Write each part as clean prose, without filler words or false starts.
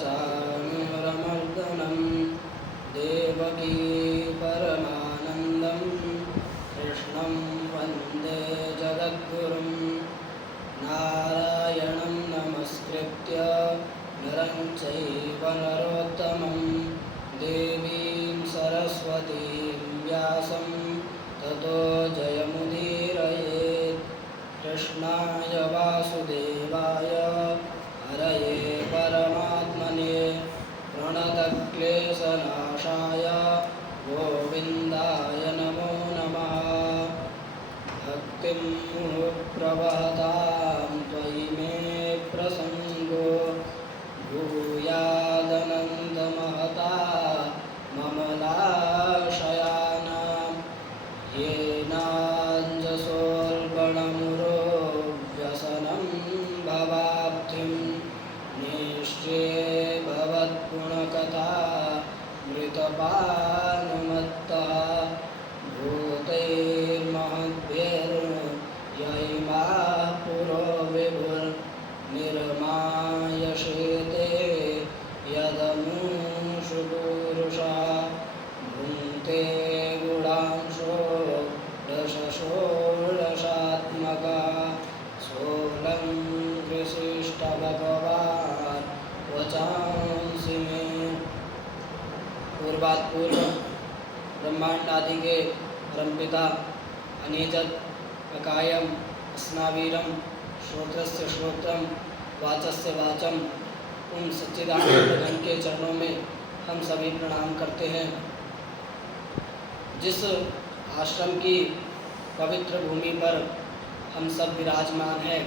चाणूरमर्दनं देवकी परमानन्दं कृष्णं वन्दे जगद्गुरुं नारायणं नमस्कृत्य नरं चैव नरोत्तमं देवीं सरस्वतीं व्यासं ततो जयमुदीरयेत्। कृष्णाय वासुदेवाय हरये परमात्मने प्रणतक्लेशनाशाय गोविन्दाय नमो नमः। भक्तिं प्रवहतां त्वयि मे प्रसङ्गो भूयादनन्दमहता ममलाशयानां येनाञ्जसोल्बणमुरो व्यसनं भवाब्धिं निश्चे भवद्गुणकथा मृतपानुमत्तः भूतैर्महद्भिर्ययिमा पुरो विभुर्निर्मायशेते यदमुषु पुरुषः भुङ्क्ते गुणांशो दशषोडशात्मकः सोऽलङ्कृशिष्टभगवान् वचांसि मे। पूर्वात्पूर्व ब्रह्मांड आदि के परमपिता अनेजत अकायम अस्नावीरम श्रोत्रस्य श्रोत्रम वाचस्य वाचम उन सच्चिदानंद घन के चरणों में हम सभी प्रणाम करते हैं। जिस आश्रम की पवित्र भूमि पर हम सब विराजमान हैं,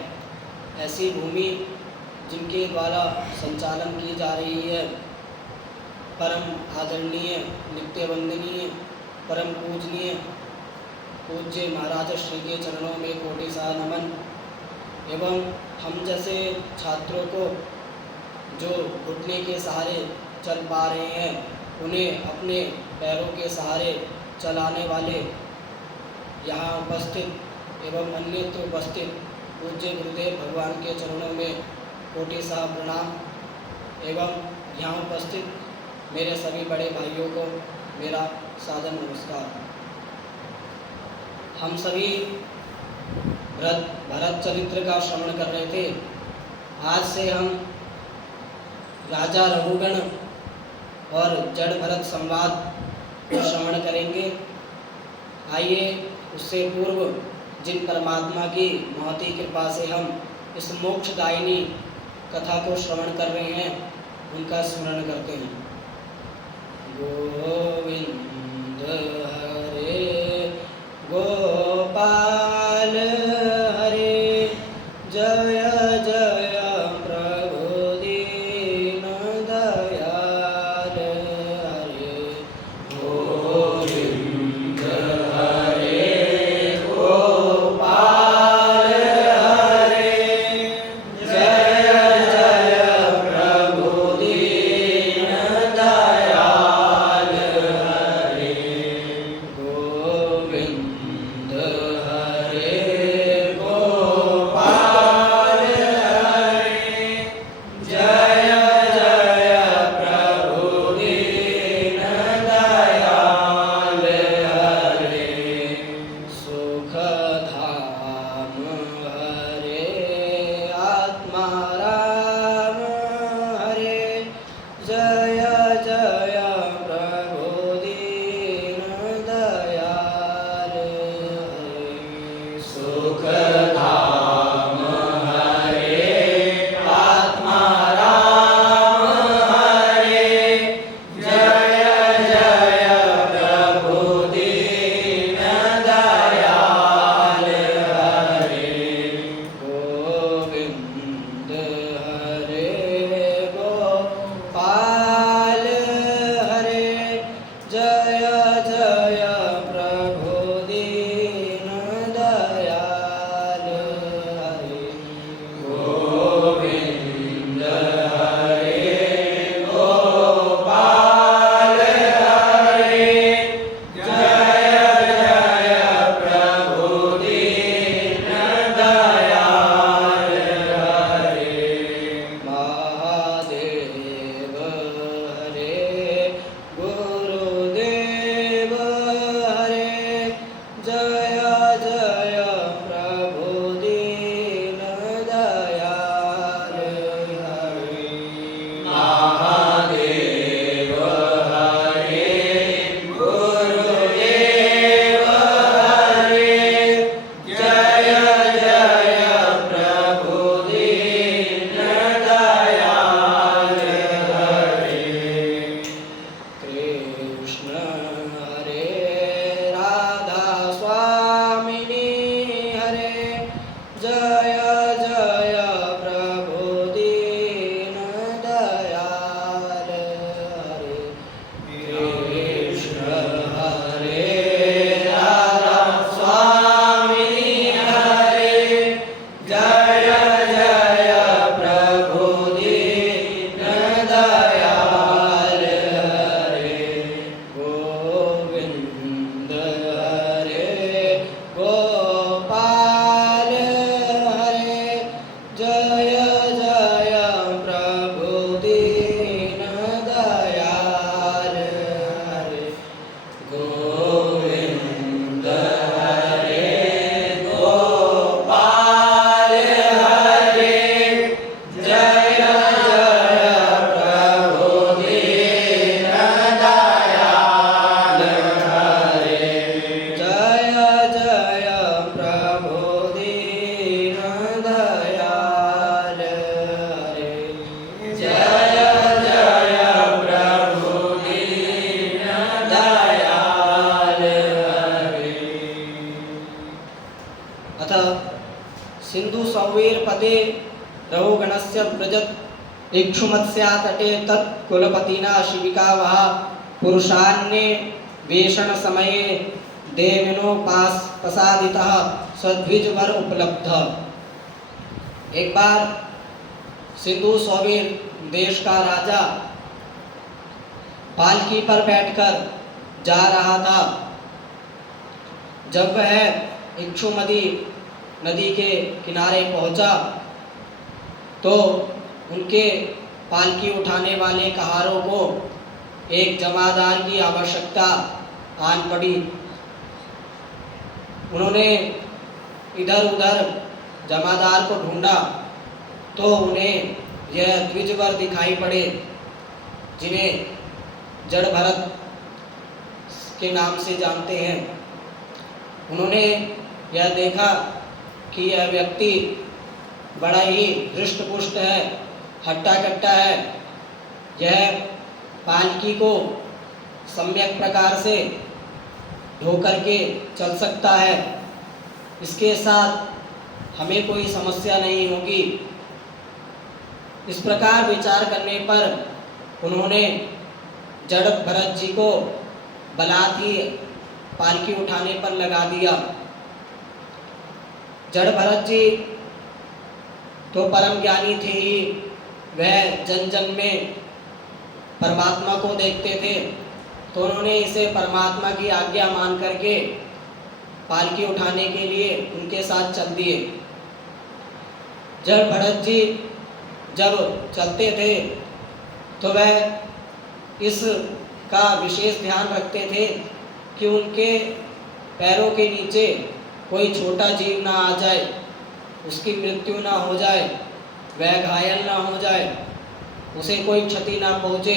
ऐसी भूमि जिनके द्वारा संचालन की जा रही है, परम आदरणीय नित्य वंदनीय परम पूजनीय पूज्य महाराज श्री के चरणों में कोटि सा नमन। एवं हम जैसे छात्रों को जो घुटने के सहारे चल पा रहे हैं, उन्हें अपने पैरों के सहारे चलाने वाले यहाँ उपस्थित एवं अन्यत्र उपस्थित पूज्य गुरुदेव भगवान के चरणों में कोटि सा प्रणाम। एवं यहाँ उपस्थित मेरे सभी बड़े भाइयों को मेरा सादर नमस्कार। हम सभी भरत चरित्र का श्रवण कर रहे थे। आज से हम राजा रघुगण और जड़ भरत संवाद को श्रवण करेंगे। आइए उससे पूर्व जिन परमात्मा की महती कृपा से हम इस मोक्षदायिनी कथा को श्रवण कर रहे हैं, उनका स्मरण करते हैं। गोविंद हरे गोपाल हरे जय जय प्रभु दीन दयाल हरे। गोविंद हरे गोपाल हरे जय जय प्रभु दीन दयाल हरे। गोविंद व्रजत इक्षुमत्स्या तटे तत् कुलपतिना शिविका वह पुरुषान्य वेषण समये देविनो पास प्रसादितः सद्विजवर उपलब्ध। एक बार सिंधु सौवीर देश का राजा पालकी पर बैठकर जा रहा था। जब वह इक्षुमती नदी के किनारे पहुंचा तो उनके पालकी उठाने वाले कहारों को एक जमादार की आवश्यकता आन पड़ी। उन्होंने इधर उधर जमादार को ढूंढा तो उन्हें यह द्विजवर दिखाई पड़े, जिन्हें जड़ भरत के नाम से जानते हैं। उन्होंने यह देखा कि यह व्यक्ति बड़ा ही हृष्ट पुष्ट है, हट्टा कट्टा है। यह पालकी को सम्यक प्रकार से ढोकर के चल सकता है, इसके साथ हमें कोई समस्या नहीं होगी। इस प्रकार विचार करने पर उन्होंने जड़ भरत जी को बलात् ही पालकी उठाने पर लगा दिया। जड़ भरत जी तो परम ज्ञानी थे ही, वह जन जन में परमात्मा को देखते थे, तो उन्होंने इसे परमात्मा की आज्ञा मान करके पालकी उठाने के लिए उनके साथ चल दिए। जड़ भरत जी जब चलते थे तो वह इसका विशेष ध्यान रखते थे कि उनके पैरों के नीचे कोई छोटा जीव ना आ जाए, उसकी मृत्यु ना हो जाए, वह घायल ना हो जाए, उसे कोई क्षति ना पहुँचे।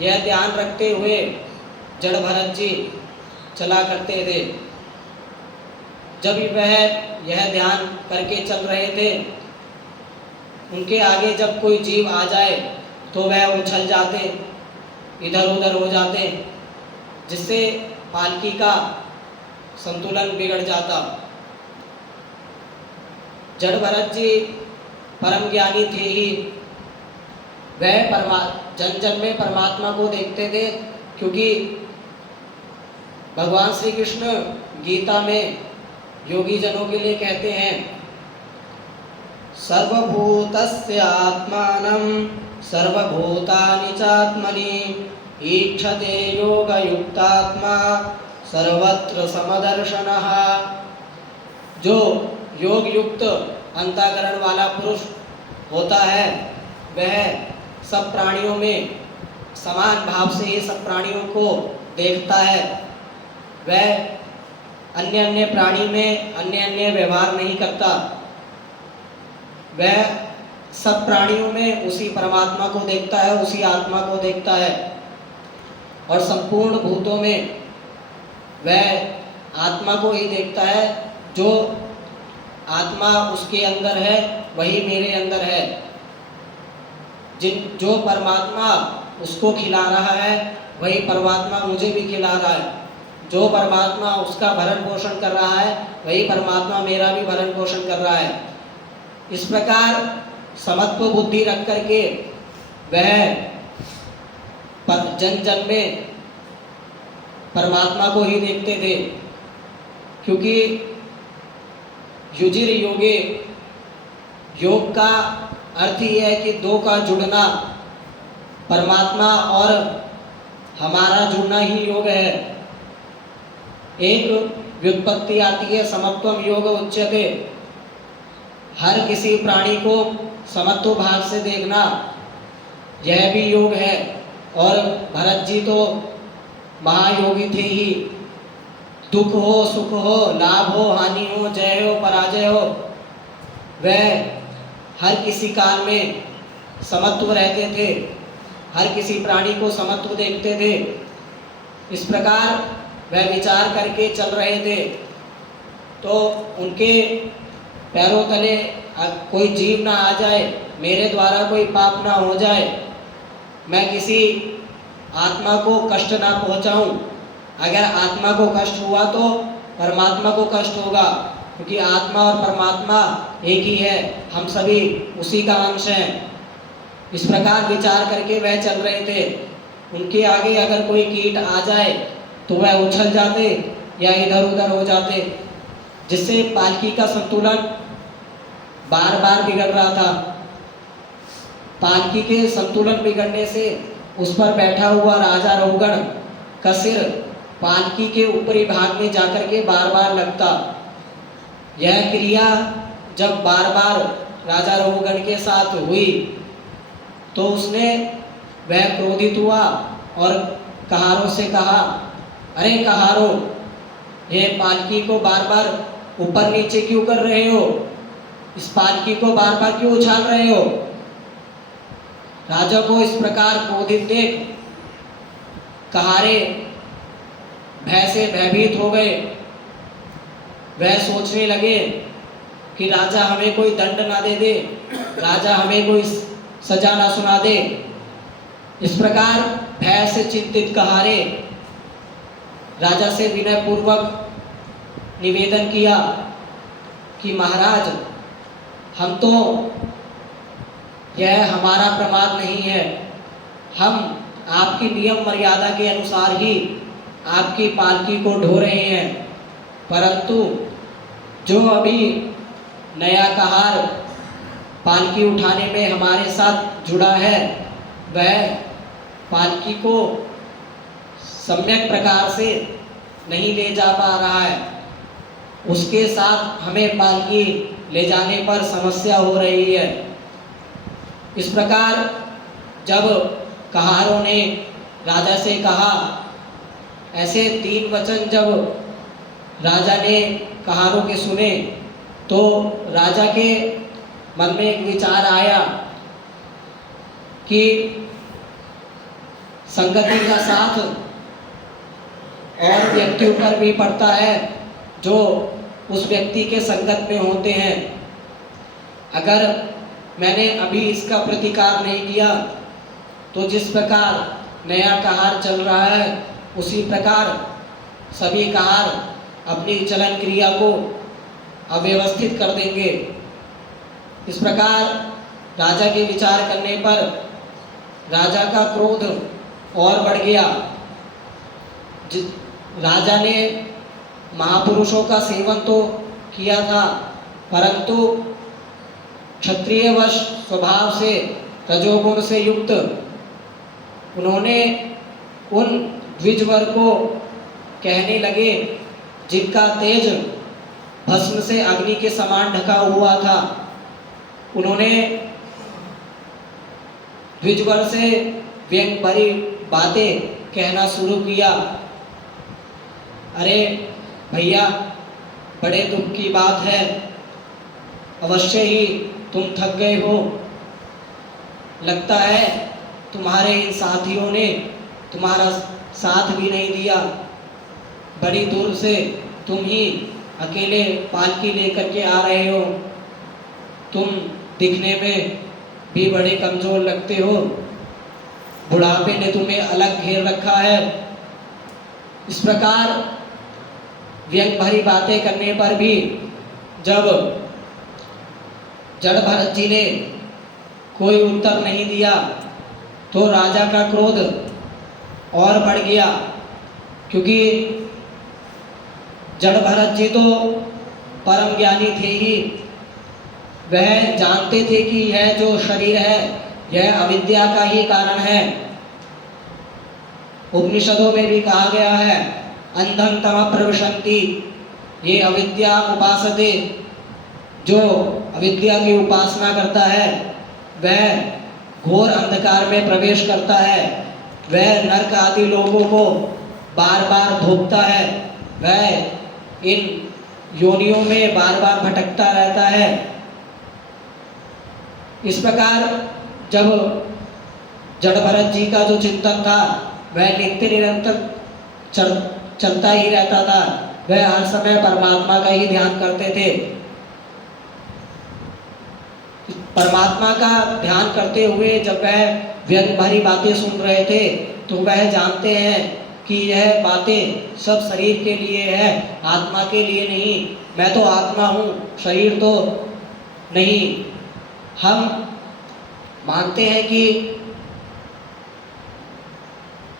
यह ध्यान रखते हुए जड़ भरत जी चला करते थे। जब वह यह ध्यान करके चल रहे थे, उनके आगे जब कोई जीव आ जाए तो वह उछल जाते, इधर उधर हो जाते, जिससे पालकी का संतुलन बिगड़ जाता। जड़ भरत जी परम ज्ञानी थे ही, वह जन जन में परमात्मा को देखते थे, क्योंकि भगवान श्री कृष्ण गीता में योगी जनों के लिए कहते हैं, सर्वभूतस्य आत्मानं सर्वभूतानि चात्मनि ईक्षते योगयुक्तात्मा सर्वत्र समदर्शनः। जो योग युक्त अंतःकरण वाला पुरुष होता है, वह सब प्राणियों में समान भाव से ही सब प्राणियों को देखता है। वह अन्य अन्य प्राणी में अन्य अन्य व्यवहार नहीं करता। वह सब प्राणियों में उसी परमात्मा को देखता है, उसी आत्मा को देखता है, और संपूर्ण भूतों में वह आत्मा को ही देखता है। जो आत्मा उसके अंदर है वही मेरे अंदर है। जो परमात्मा उसको खिला रहा है वही परमात्मा मुझे भी खिला रहा है। जो परमात्मा उसका भरण पोषण कर रहा है वही परमात्मा मेरा भी भरण पोषण कर रहा है। इस प्रकार समत्व बुद्धि रख करके वह जन जन में परमात्मा को ही देखते थे, क्योंकि युजिर योगे, योग का अर्थ ही है कि दो का जुड़ना, परमात्मा और हमारा जुड़ना ही योग है। एक व्युत्पत्ति आती है समत्वम योग उच्यते, हर किसी प्राणी को समत्व भाव से देखना, यह भी योग है। और भरत जी तो महायोगी थे ही। दुख हो सुख हो, लाभ हो हानि हो, जय हो पराजय हो, वह हर किसी काल में समत्व रहते थे, हर किसी प्राणी को समत्व देखते थे। इस प्रकार वह विचार करके चल रहे थे, तो उनके पैरों तले कोई जीव ना आ जाए, मेरे द्वारा कोई पाप ना हो जाए, मैं किसी आत्मा को कष्ट ना पहुंचाऊं। अगर आत्मा को कष्ट हुआ तो परमात्मा को कष्ट होगा, क्योंकि आत्मा और परमात्मा एक ही है, हम सभी उसी का अंश हैं। इस प्रकार विचार करके वह चल रहे थे। उनके आगे अगर कोई कीट आ जाए तो वह उछल जाते या इधर उधर हो जाते, जिससे पालकी का संतुलन बार बार बिगड़ रहा था। पालकी के संतुलन बिगड़ने से उस पर बैठा हुआ राजा रहुगण का सिर पालकी के ऊपरी भाग में जाकर के बार बार लगता। यह क्रिया जब बार बार राजा रहुगण के साथ हुई तो उसने वह क्रोधित हुआ और कहारों से कहा, अरे कहारों, ये पालकी को बार बार ऊपर नीचे क्यों कर रहे हो? इस पालकी को बार बार क्यों उछाल रहे हो? राजा को इस प्रकार क्रोधित देख कहारे भय से भयभीत हो गए। वह सोचने लगे कि राजा हमें कोई दंड ना दे दे, राजा हमें कोई सजा ना सुना दे। इस प्रकार भय से चिंतित कहारे राजा से विनय पूर्वक निवेदन किया कि महाराज, हम तो, यह हमारा प्रमाद नहीं है, हम आपकी नियम मर्यादा के अनुसार ही आपकी पालकी को ढो रहे हैं, परंतु जो अभी नया कहार पालकी उठाने में हमारे साथ जुड़ा है वह पालकी को सम्यक प्रकार से नहीं ले जा पा रहा है। उसके साथ हमें पालकी ले जाने पर समस्या हो रही है। इस प्रकार जब कहारों ने राजा से कहा, ऐसे 3 वचन जब राजा ने कहारों के सुने तो राजा के मन में एक विचार आया कि संगति का साथ और व्यक्तियों पर भी पड़ता है जो उस व्यक्ति के संगत में होते हैं। अगर मैंने अभी इसका प्रतिकार नहीं किया तो जिस प्रकार नया कहार चल रहा है उसी प्रकार सभी कहार अपनी चलन क्रिया को अव्यवस्थित कर देंगे। इस प्रकार राजा के विचार करने पर राजा का क्रोध और बढ़ गया। राजा ने महापुरुषों का सेवन तो किया था, परंतु क्षत्रियवश स्वभाव से रजोगुण से युक्त उन्होंने उन द्विजवर को कहने लगे जिनका तेज भस्म से अग्नि के समान ढका हुआ था। उन्होंने द्विजवर से व्यंग भरी बातें कहना शुरू किया। अरे भैया, बड़े दुख की बात है, अवश्य ही तुम थक गए हो। लगता है तुम्हारे इन साथियों ने तुम्हारा साथ भी नहीं दिया। बड़ी दूर से तुम ही अकेले पालकी लेकर के आ रहे हो। तुम दिखने में भी बड़े कमज़ोर लगते हो। बुढ़ापे ने तुम्हें अलग घेर रखा है। इस प्रकार व्यंग भरी बातें करने पर भी जब जड़ भरत जी ने कोई उत्तर नहीं दिया तो राजा का क्रोध और बढ़ गया, क्योंकि जड़ भरत जी तो परम ज्ञानी थे ही। वह जानते थे कि यह जो शरीर है यह अविद्या का ही कारण है। उपनिषदों में भी कहा गया है, अंधं तम प्रविशन्ति, ये अविद्या उपासते, जो अविद्या की उपासना करता है वह घोर अंधकार में प्रवेश करता है। वह नरक आदि लोगों को बार बार भोगता है। वह इन योनियों में बार बार भटकता रहता है। इस प्रकार जब जड़ भरत जी का जो चिंतन था वह नित्य निरंतर चलता ही रहता था। वह हर समय परमात्मा का ही ध्यान करते थे। परमात्मा का ध्यान करते हुए जब वह व्यंग भरी बातें सुन रहे थे तो वह जानते हैं कि यह बातें सब शरीर के लिए है, आत्मा के लिए नहीं। मैं तो आत्मा हूँ, शरीर तो नहीं। हम मानते हैं कि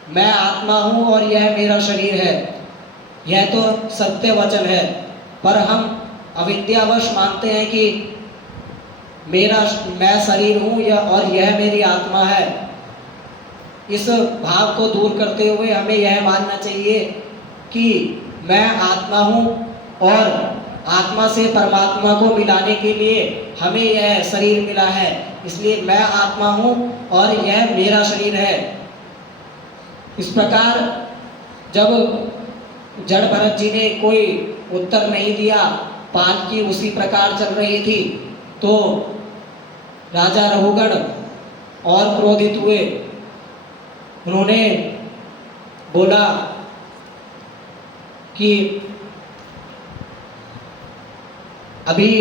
मैं आत्मा हूँ और यह मेरा शरीर है, यह तो सत्य वचन है, पर हम अविद्यावश मानते हैं कि मैं शरीर हूँ और यह मेरी आत्मा है। इस भाव को दूर करते हुए हमें यह मानना चाहिए कि मैं आत्मा हूँ और आत्मा से परमात्मा को मिलाने के लिए हमें यह शरीर मिला है, इसलिए मैं आत्मा हूँ और यह मेरा शरीर है। इस प्रकार जब जड़ भरत जी ने कोई उत्तर नहीं दिया, पालकी उसी प्रकार चल रही थी, तो राजा रहुगण और क्रोधित हुए। उन्होंने बोला कि अभी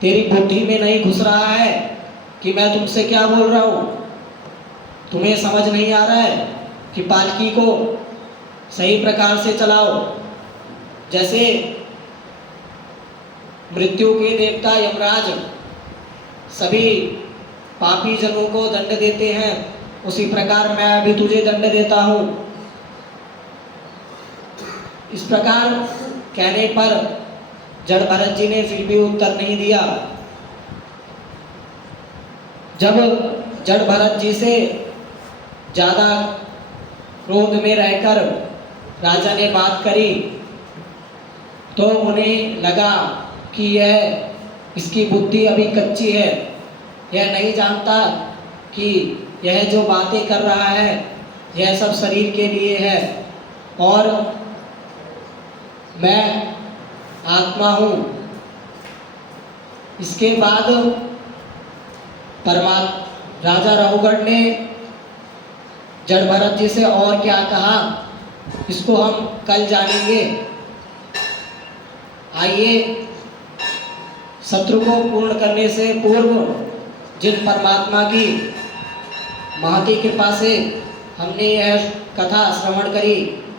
तेरी बुद्धि में नहीं घुस रहा है कि मैं तुमसे क्या बोल रहा हूँ? तुम्हें समझ नहीं आ रहा है कि पालकी को सही प्रकार से चलाओ। जैसे मृत्यु के देवता यमराज सभी पापी जनों को दंड देते हैं, उसी प्रकार मैं अभी तुझे दंड देता हूँ। इस प्रकार कहने पर जड़ भरत जी ने फिर भी उत्तर नहीं दिया। जब जड़ भरत जी से ज़्यादा क्रोध में रहकर राजा ने बात करी, तो उन्हें लगा कि इसकी बुद्धि अभी कच्ची है, यह नहीं जानता कि यह जो बातें कर रहा है यह सब शरीर के लिए है और मैं आत्मा हूँ। इसके बाद राजा रहुगण ने जड़ भरत जी से और क्या कहा, इसको हम कल जानेंगे। आइए, सत्र को पूर्ण करने से पूर्व जिन परमात्मा की महती कृपा से हमने यह कथा श्रवण करी,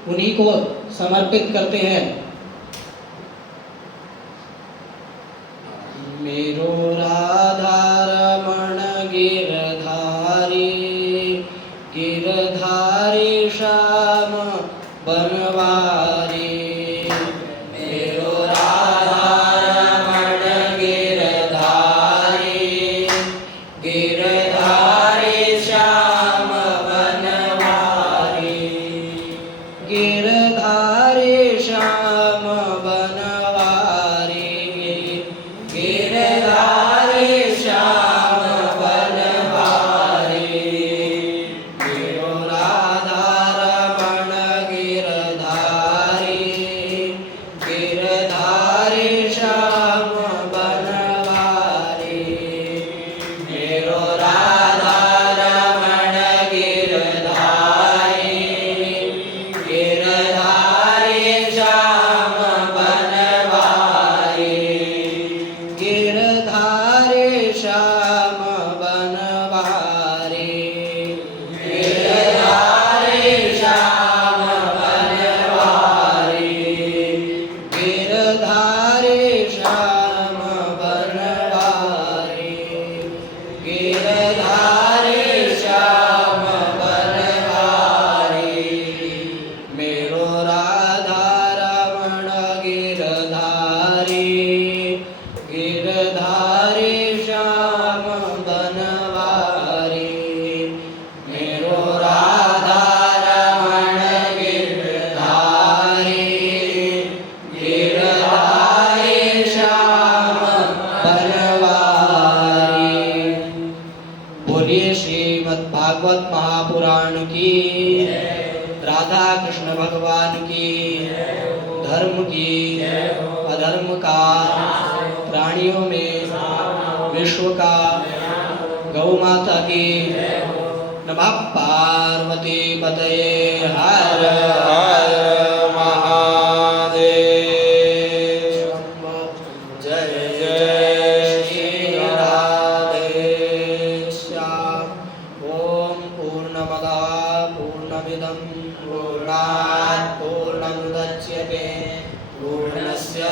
उन्हीं को समर्पित करते हैं। मेरो राधा रमण गिरधारी, गिरधारी श्याम बनवारी। मेरो राधा रमण गिरधारी, गिरधारी श्याम बनवारी, गिरधारी श्याम बनवारी, गिरधारी श्याम बनवारी। मेरो राधा रमण गिरधारी, गिरधारी श्याम बनवारी। मेरो राधा रमण गिरधारी, गिरधारी श्याम बनवारी, गिरधारी श्याम बनवारी, गिरधारी श्याम बनवारी, गिरधारी श्याम बनवारी, गिरधारी श्याम बनवारी। मेरो राधा रमण गिरधारी, गिरधारी श्याम बनवारी। मेरो राधा रमण गिरधारी, गिरधारी श्याम बनवारी। बोलिए श्रीमद् भागवत महापुराण की, राधा कृष्ण भगवान की, धर्म की, अधर्म का, प्राणियों में विश्व का, गौ माता की। नमः पार्वती पतये, हर हर महादेव। जय जय श्री राधे श्याम। ओम पूर्णमदः पूर्णमिदं पूर्णात् पूर्णमुदच्यते पूर्णस्य